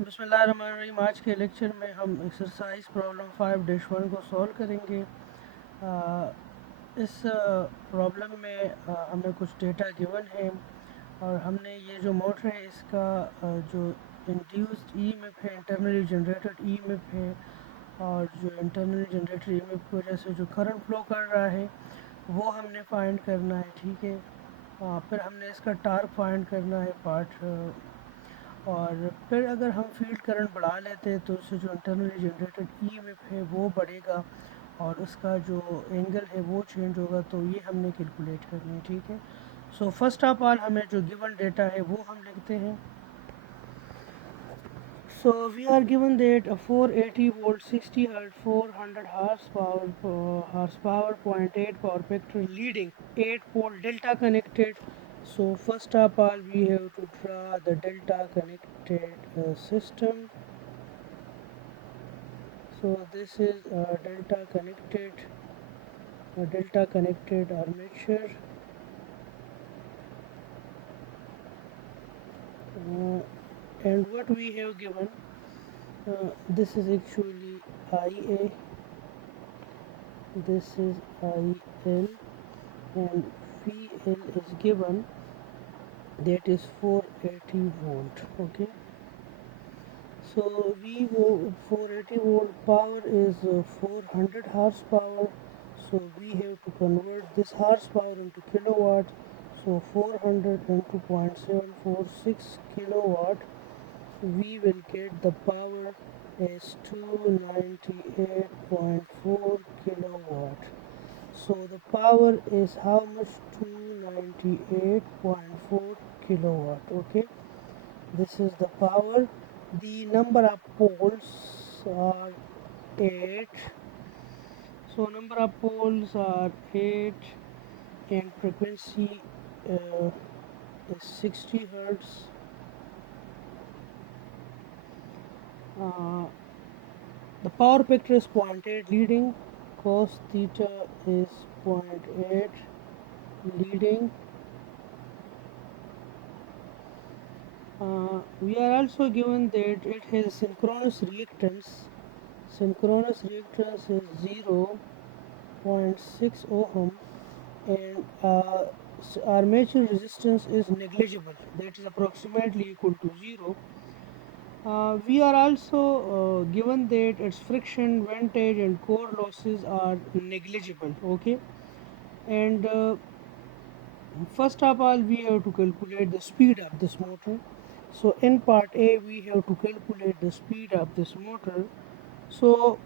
बिस्मिल्लाहिर्रहमानिर्रहीम। आज के लेक्चर में हम एक्सरसाइज प्रॉब्लम 5-1 को सॉल्व करेंगे। इस प्रॉब्लम में हमें कुछ डेटा गिवन है और हमने ये जो मोटर है इसका जो इंड्यूस्ड ईएमएफ है, इंटरनली जनरेटेड ईएमएफ है, और जो इंटरनली जनरेटेड ईएमएफ की वजह से जो करंट फ्लो कर रहा है वो हमने फाइंड करना है। ठीक है। फिर हमने इसका टार्क फाइंड करना है पार्ट, और फिर अगर हम फील्ड करंट बढ़ा लेते हैं तो उससे जो इंटरनली जनरेटेड ईएमएफ है वो बढ़ेगा और उसका जो एंगल है वो चेंज होगा। तो ये हमने कैलकुलेट करनी है। ठीक है। सो फर्स्ट ऑफ ऑल हमें जो गिवन डेटा है वो हम लिखते हैं। So we are given that a 480 volt 60 hertz 400 horsepower 0.8 power factor leading 8 pole delta connected. So first of all we have to draw the delta connected system. So this is a delta connected armature, and what we have given, this is actually IA, this is IL, and VL is given, that is 480 volt. Okay. So 480 volt power is 400 horsepower. So we have to convert this horsepower into kilowatt. So 400 into 0.746 kilowatt, we will get the power as 298.4 kilowatt. So the power is how much? 298.4 kilowatt. Okay. This is the power. The number of poles are 8. So number of poles are 8, and frequency is 60 hertz. Uh, the power factor is 0.8 leading. Cos theta is 0.8 leading. We are also given that it has synchronous reactance. Synchronous reactance is 0.6 ohm, and armature resistance is negligible, that is approximately equal to 0. We are also given that its friction, ventage, and core losses are negligible. Okay. And first of all we have to calculate the speed of this motor. So in part A we have to calculate the speed of this motor. So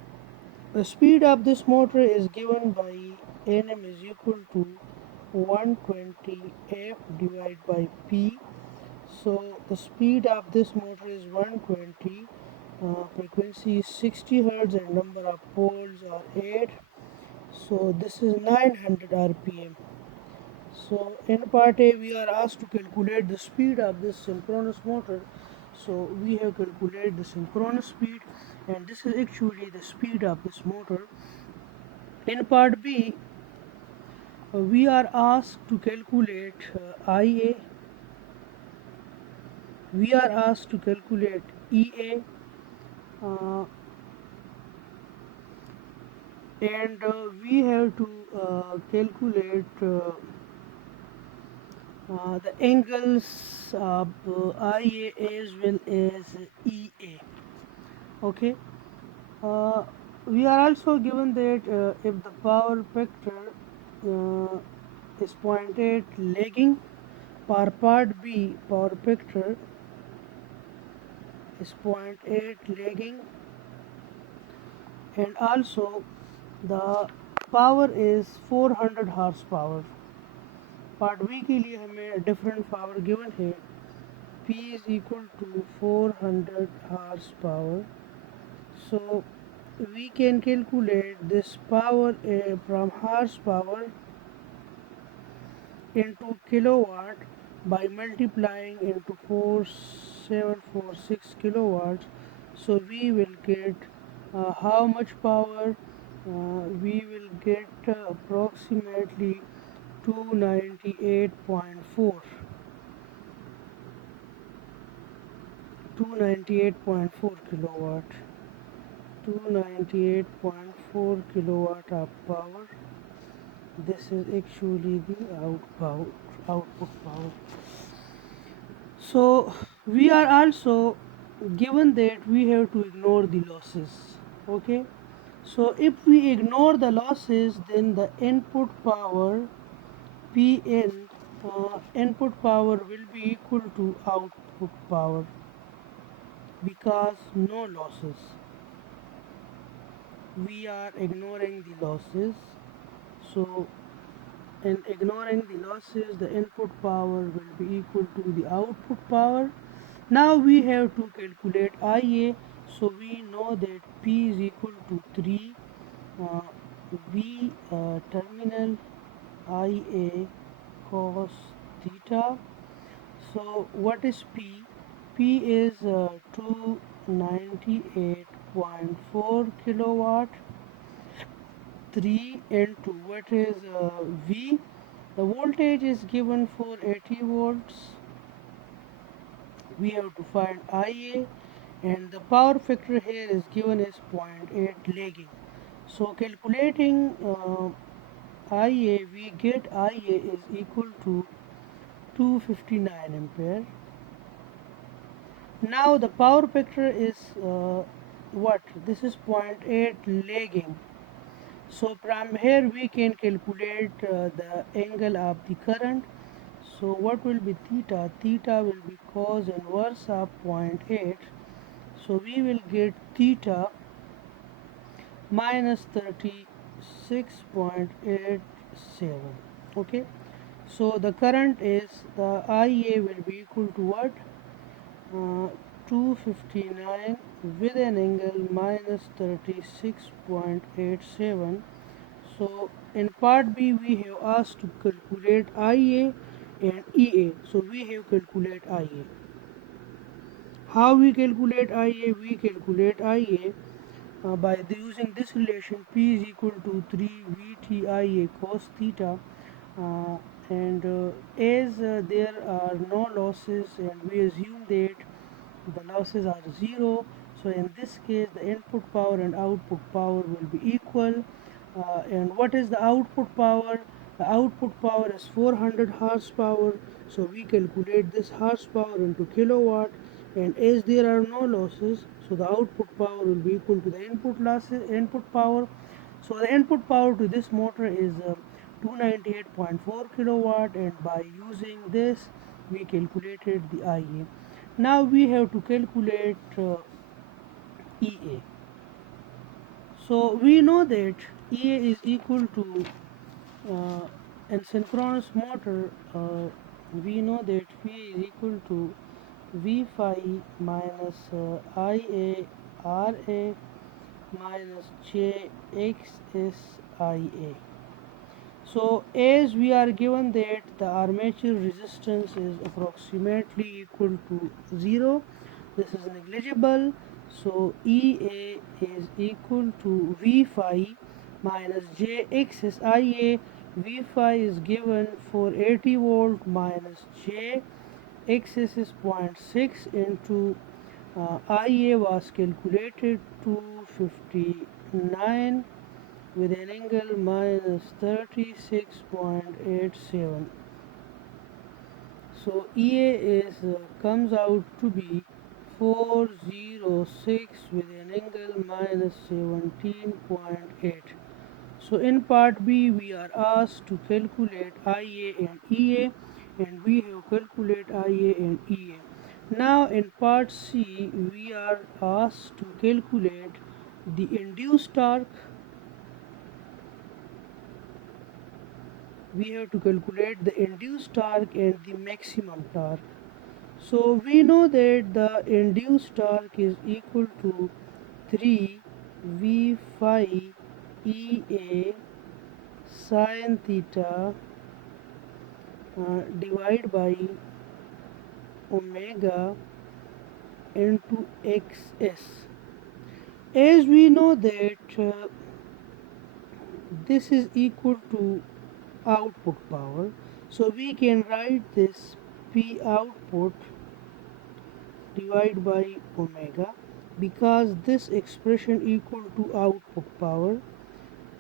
the speed of this motor is given by Nm is equal to 120 F divided by P. So the speed of this motor is 120, frequency is 60 hertz, and number of poles are 8. So this is 900 rpm. So in part A we are asked to calculate the speed of this synchronous motor. So we have calculated the synchronous speed, and this is actually the speed of this motor. In part B we are asked to calculate IA, we are asked to calculate EA, uh, and we have to calculate the angles of IA as well as EA. Okay. uh, we are also given that if the power factor is 0.8 lagging, for part B power factor is 0.8 lagging, and also the power is 400 horsepower. Part B के लिए हमें different power given है, P is equal to 400 horsepower. So we can calculate this power from horsepower into kilowatt by multiplying into 4746 kilowatts. So we will get how much power? We will get approximately 298.4. 298.4 kilowatt, 298.4 kilowatt of power. This is actually the output power. So we are also given that we have to ignore the losses. Okay, so if we ignore the losses, then the input power Pn, input power will be equal to output power because no losses. We are ignoring the losses. So in ignoring the losses, the input power will be equal to the output power. Now we have to calculate Ia. So we know that P is equal to 3 uh, V terminal Ia cos theta. So what is P? P is 298.4 kilowatt. 3 into what is V? The voltage is given for 80 volts. We have to find Ia, and the power factor here is given as 0.8 lagging. So calculating Ia, we get Ia is equal to 259 ampere. Now the power factor is what? This is 0.8 lagging. So from here we can calculate the angle of the current. So what will be theta? Theta will be cos inverse of 0.8. So we will get theta minus 36.87. Okay. So the current is the Ia will be equal to what? 259 with an angle minus 36.87. So in part B we have asked to calculate Ia and Ea. So we have calculate Ia. How we calculate Ia? We calculate Ia by using this relation. P is equal to 3 VTIA cos theta, uh, and as there are no losses and we assume that the losses are zero, so in this case the input power and output power will be equal. And what is the output power? The output power is 400 horsepower, so we calculate this horsepower into kilowatt, and as there are no losses, so the output power will be equal to the input power. So the input power to this motor is 298.4 kilowatt, and by using this we calculated the Ia. Now we have to calculate Ea. So we know that Ea is equal to in synchronous motor, we know that V is equal to V phi minus Ia Ra minus J X S Ia. So as we are given that the armature resistance is approximately equal to 0, this is negligible. So EA is equal to V phi minus J X Ia. V phi is given for 80 volt minus J X is 0.6 into Ia was calculated 259 with an angle minus 36.87. So EA is comes out to be 406 with an angle minus 17.8. So in part B we are asked to calculate Ia and Ea, and we have calculated Ia and Ea. Now in part C we are asked to calculate the induced torque. We have to calculate the induced torque and the maximum torque. So we know that the induced torque is equal to 3 V phi Ea sin theta divided by omega into xs. As we know that this is equal to output power, so we can write this P output divided by omega, because this expression equal to output power,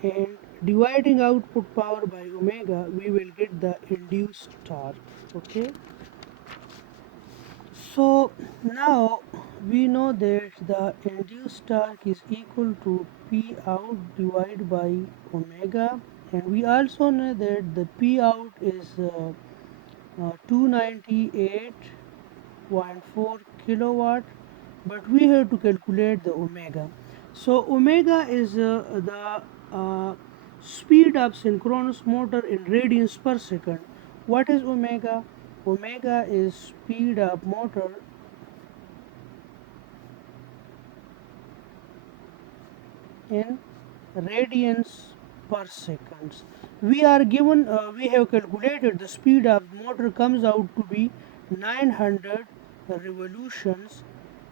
and dividing output power by omega we will get the induced torque. Okay, so now we know that the induced torque is equal to P out divided by omega, and we also know that the P out is 298.4 kilowatt, but we have to calculate the omega. So omega is the speed of synchronous motor in radians per second. What is omega? Omega is speed of motor in radians per second. We have calculated the speed of motor comes out to be 900 revolutions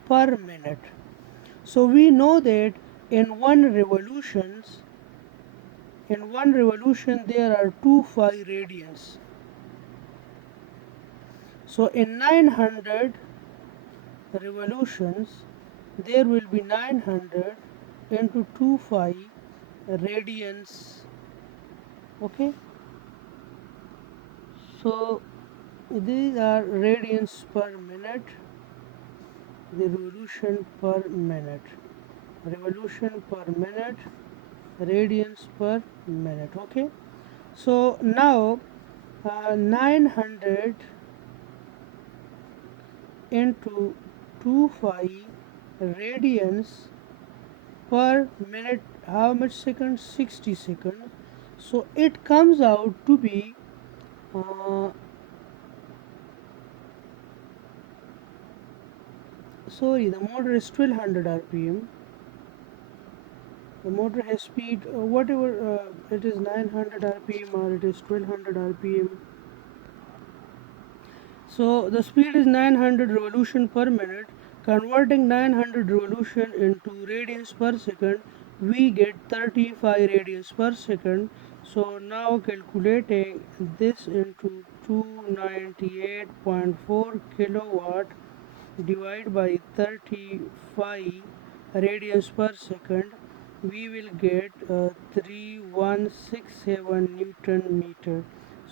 per minute. So we know that in one revolution there are 2 phi radians. So in 900 revolutions there will be 900 into 2 phi radians. Okay, so these are radians per minute, the revolution per minute, radians per minute. Okay, so now 900 into 2 phi radians per minute, how much seconds? 60 seconds. So it comes out to be sorry, the motor is 1200 rpm. The motor has speed whatever it is, 900 rpm or it is 1200 rpm. So the speed is 900 revolution per minute. Converting 900 revolution into radians per second, we get 35 radians per second. So now calculating this into 298.4 kilowatt divided by 35 radians per second, we will get 3167 Newton meter.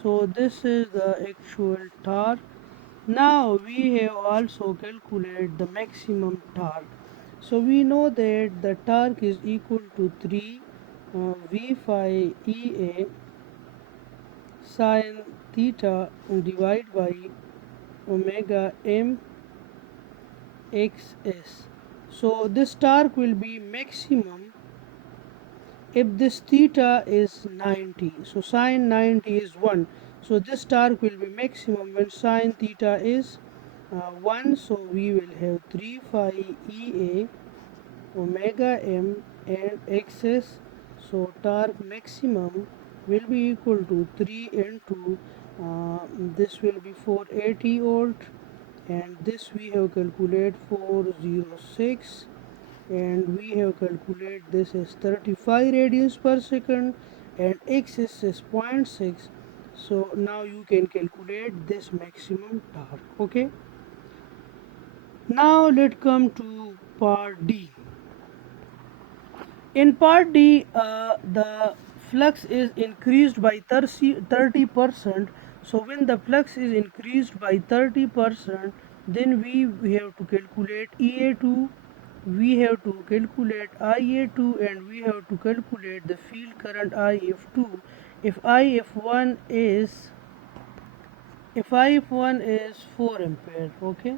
So this is the actual torque. Now we have also calculated the maximum torque. So we know that the torque is equal to 3 V phi EA sin theta divided by omega m xs. So this torque will be maximum if this theta is 90. So sine 90 is 1. So this torque will be maximum when sine theta is 1. So we will have 3 phi EA omega m and xs. So torque maximum will be equal to 3 into this will be 480 volt, and this we have calculated 406, and we have calculated this as 35 radians per second and x is 6.6. So now you can calculate this maximum torque. Okay, now let's come to part D. In part D, the flux is increased by 30%. So when the flux is increased by 30%, then we have to calculate EA2, we have to calculate IA2, and we have to calculate the field current IF2. If IF1 is if IF1 is 4 ampere. Okay.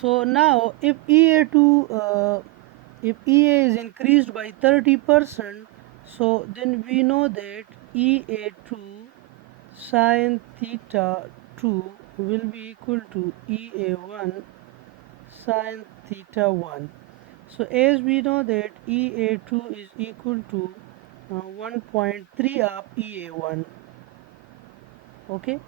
So now if EA is increased by 30%, so then we know that EA2 sin theta 2 will be equal to EA1 sin theta 1. So as we know that EA2 is equal to 1.3 of EA1. Okay,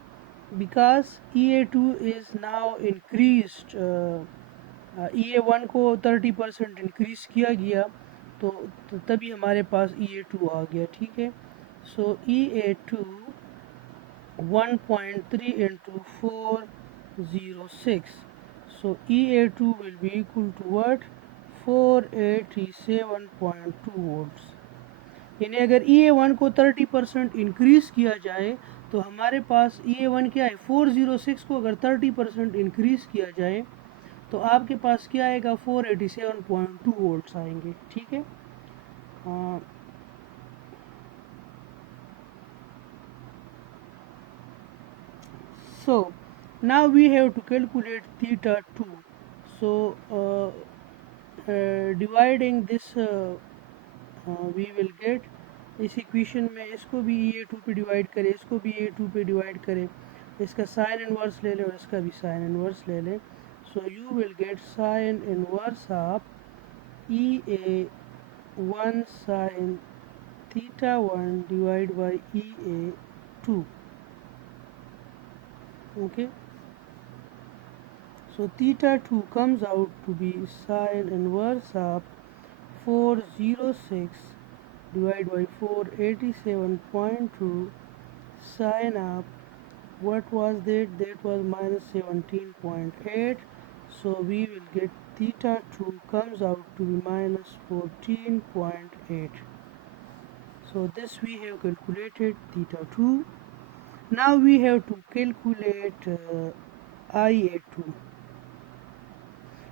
because EA2 is now increased, EA1 को 30% increase किया गया, तो तभी हमारे पास EA2 आ गया. ठीक है, सो EA2 1.3 into 406, So EA2 will be equal to what? 487.2 volts. यानी अगर EA1 को 30% इंक्रीज किया जाए तो हमारे पास EA1 क्या है, 406 को अगर 30% इंक्रीज किया जाए तो आपके पास क्या आएगा, 487.2 वोल्ट्स आएंगे. ठीक है. So now we have to calculate theta 2. So dividing this we will get इस इक्वेशन में इसको भी EA2 पे डिवाइड करें, इसको भी EA2 पे डिवाइड करें, इसका साइन इनवर्स ले लें और इसका भी साइन इनवर्स ले लें. So you will get sine inverse of EA1 sine theta 1 divided by EA2. Okay. So theta 2 comes out to be sine inverse of 406 divided by 487.2 sine of what was that? That was minus 17.8. So we will get theta 2 comes out to be minus 14.8. So this we have calculated theta 2. Now we have to calculate IA2.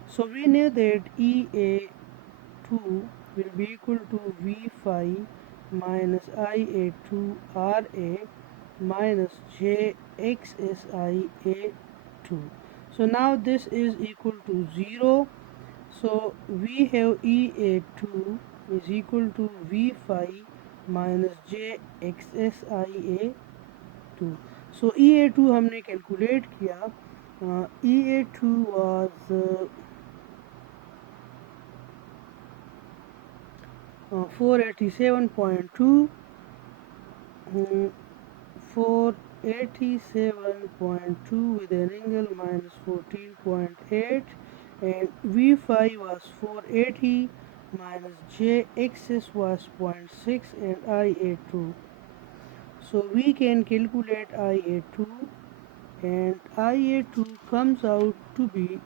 So we know that EA2 will be equal to V5 minus IA2 RA minus JXSIA2. So now this is equal to 0. So we have EA2 is equal to V5 minus JXSIA2. So EA2 हमने calculate किया. EA2 was 487.2 487.2 with an angle minus 14.8, and V5 was 480 minus JXS was 0.6 and IA2. So we can calculate IA2, and IA2 comes out to be,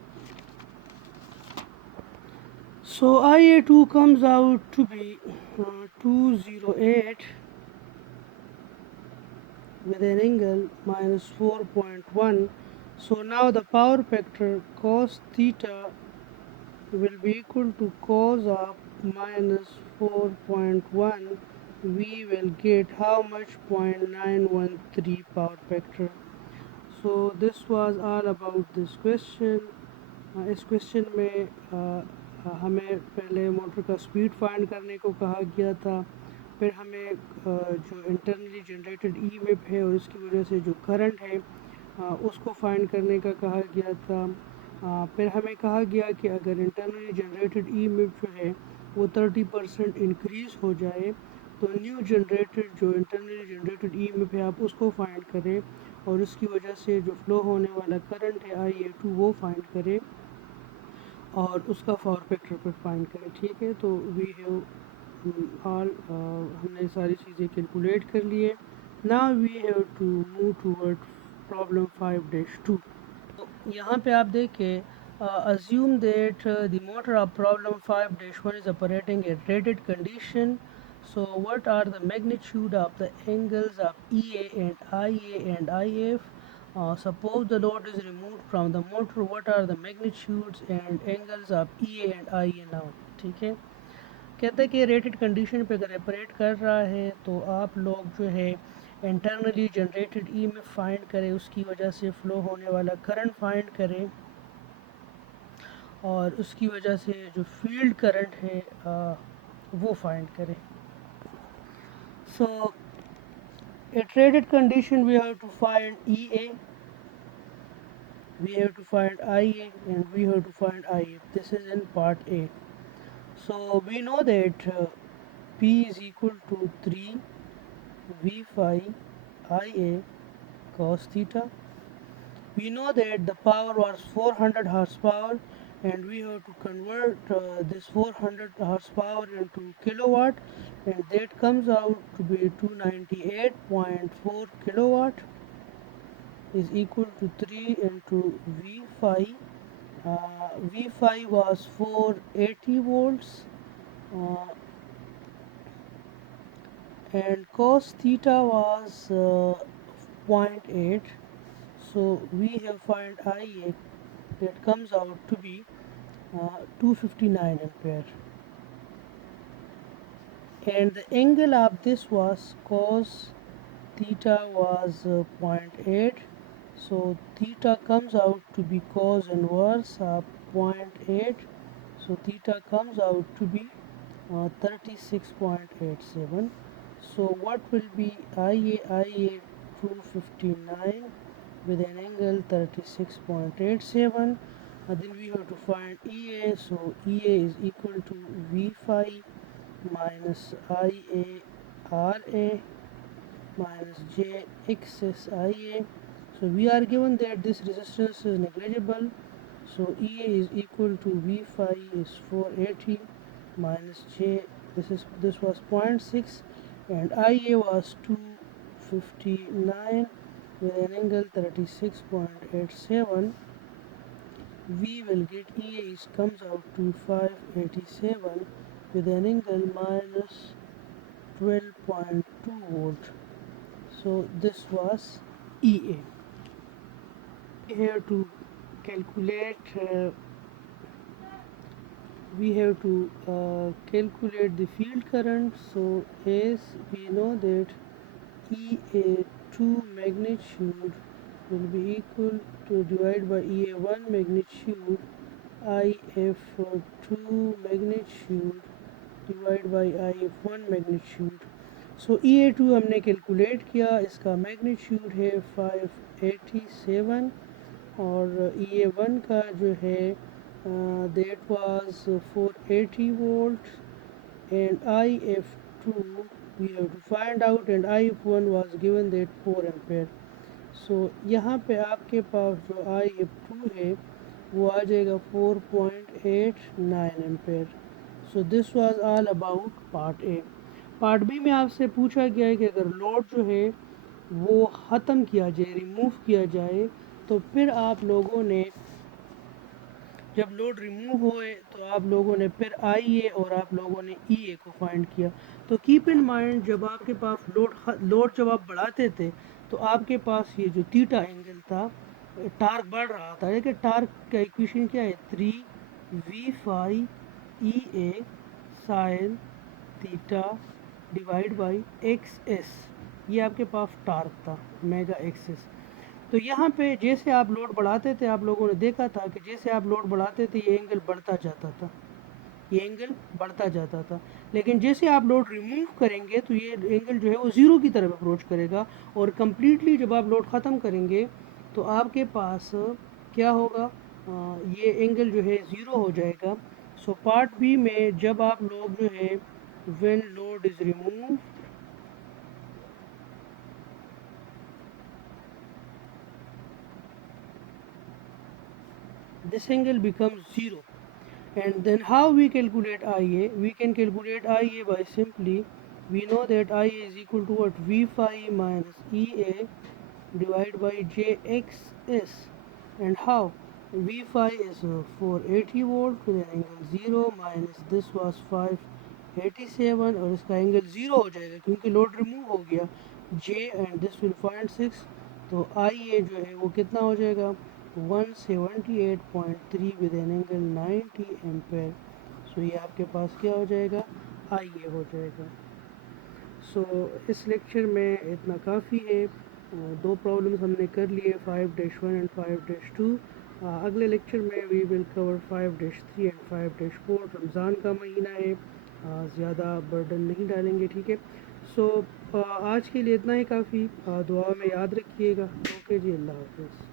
so IA2 comes out to be 208 with an angle minus 4.1. So now the power factor cos theta will be equal to cos of minus 4.1. We will get how much? 0.913 power factor. So this was all about this question. इस question में हमें पहले motor का speed find करने को कहा गया था, फिर हमें जो इंटरनली जनरेटेड ईएमएफ है और इसकी वजह से जो करंट है उसको फाइंड करने का कहा गया था. फिर हमें कहा गया कि अगर इंटरनली जनरेटेड ईएमएफ जो है वो 30% इंक्रीज़ हो जाए तो न्यू जनरेटेड जो इंटरनली जनरेटेड ईएमएफ है आप उसको फाइंड करें और उसकी वजह से जो फ्लो होने वाला करंट है IA2 वो फाइंड करें और उसका पावर फैक्टर पर फाइंड करें. ठीक है. तो वी हैव ऑल हमने सारी चीज़ें कैलकुलेट कर लिए. Now we have to move toward problem 5-2. तो यहाँ पे आप देखें, assume that the motor of problem 5-1 is operating at rated condition. So what are the magnitude of the angles of EA and IA and IF? Suppose the load is removed from the motor, what are the magnitudes and angles of EA and IA now? ठीक है. कहते हैं कि rated condition पे अगर operate कर रहा है तो आप लोग जो है इंटरनली जनरेटेड ई में फाइंड करें, उसकी वजह से फ़्लो होने वाला करंट फाइंड करें और उसकी वजह से जो फील्ड करंट है वो फाइंड करें. सो at rated condition we have to find EA, we have to find IA and we have to find IF. This is in part A. So we know that P is equal to 3 V5 IA cos theta. We know that the power was 400 horsepower and we have to convert this 400 horsepower into kilowatt, and that comes out to be 298.4 kilowatt is equal to 3 into V5 V5 was 480 volts, uh, and cos theta was zero point 0.8. So we have find Ia, that comes out to be 259 ampere, and the angle of this was cos theta was zero point 0.8. So theta comes out to be cos inverse of zero point 0.8. So theta comes out to be 36.87. So what will be Ia 259 with an angle 36.87? Then we have to find EA. So EA is equal to V5 minus IARA minus JXSIA. So we are given that this resistance is negligible. So EA is equal to V5 is 480 minus J. This was zero point 0.6, and IA was 259 with an angle 36.87. We will get EA is comes out to 587 with an angle minus 12.2 volt. So this was EA. We have to calculate calculate the field current. So as we know that EA2 magnitude will be equal to divide by EA1 magnitude, IF2 magnitude divide by IF1 magnitude. So EA2 हमने calculate किया, इसका magnitude है 587, और EA1 का जो है that was 480 volt, and IF2 we have to find out, and IF1 was given that 4 ampere. सो यहाँ पे आपके पास जो IF2 है वो आ जाएगा 4.89 ampere. So this was all about part A. Part B में आपसे पूछा गया है कि अगर लोड जो है वो ख़त्म किया जाए, रिमूव किया जाए, तो फिर आप लोगों ने जब लोड रिमूव हुए तो आप लोगों ने फिर IA और आप लोगों ने EA को फाइंड किया. तो कीप इन माइंड, जब आपके पास लोड जब आप बढ़ाते थे तो आपके पास ये जो थीटा एंगल था, टार्क बढ़ रहा था. लेकिन टार्क का इक्वेशन क्या है? 3V5 EA sine theta divide by XS. ये आपके पास टार्क था, मेगा एक्सेस. तो यहाँ पे जैसे आप लोड बढ़ाते थे, आप लोगों ने देखा था कि जैसे आप लोड बढ़ाते थे ये एंगल बढ़ता जाता था, ये एंगल बढ़ता जाता था. लेकिन जैसे आप लोड रिमूव करेंगे तो ये एंगल जो है वो ज़ीरो की तरफ अप्रोच करेगा, और कम्प्लीटली जब आप लोड ख़त्म करेंगे तो आपके पास क्या होगा? ये एंगल जो है ज़ीरो हो जाएगा. सो पार्ट बी में जब आप लोग जो है when load is remove, this angle becomes 0. And then how we calculate IA? We can calculate IA by simply, we know that IA is equal to what? V5 minus EA divided by JXS. And how? V5 is 480 volt with an angle 0, minus this was 587, और इसका angle 0 हो जाएगा क्योंकि load remove हो गया. J and this will find 6. तो IA जो है वो कितना हो जाएगा? 178.3 विद एन एंगल 90 एम्पेयर. सो ये आपके पास क्या हो जाएगा? IA हो जाएगा. सो इस लेक्चर में इतना काफ़ी है. दो प्रॉब्लम्स हमने कर लिए, 5-1 एंड 5-2. अगले लेक्चर में we will cover 5-3 and 5-4. Ramzan का महीना है, ज़्यादा बर्डन नहीं डालेंगे, ठीक है. सो आज के लिए इतना ही काफ़ी. दुआ में याद रखिएगा. ओके जी, अल्लाह हाफ़िज़.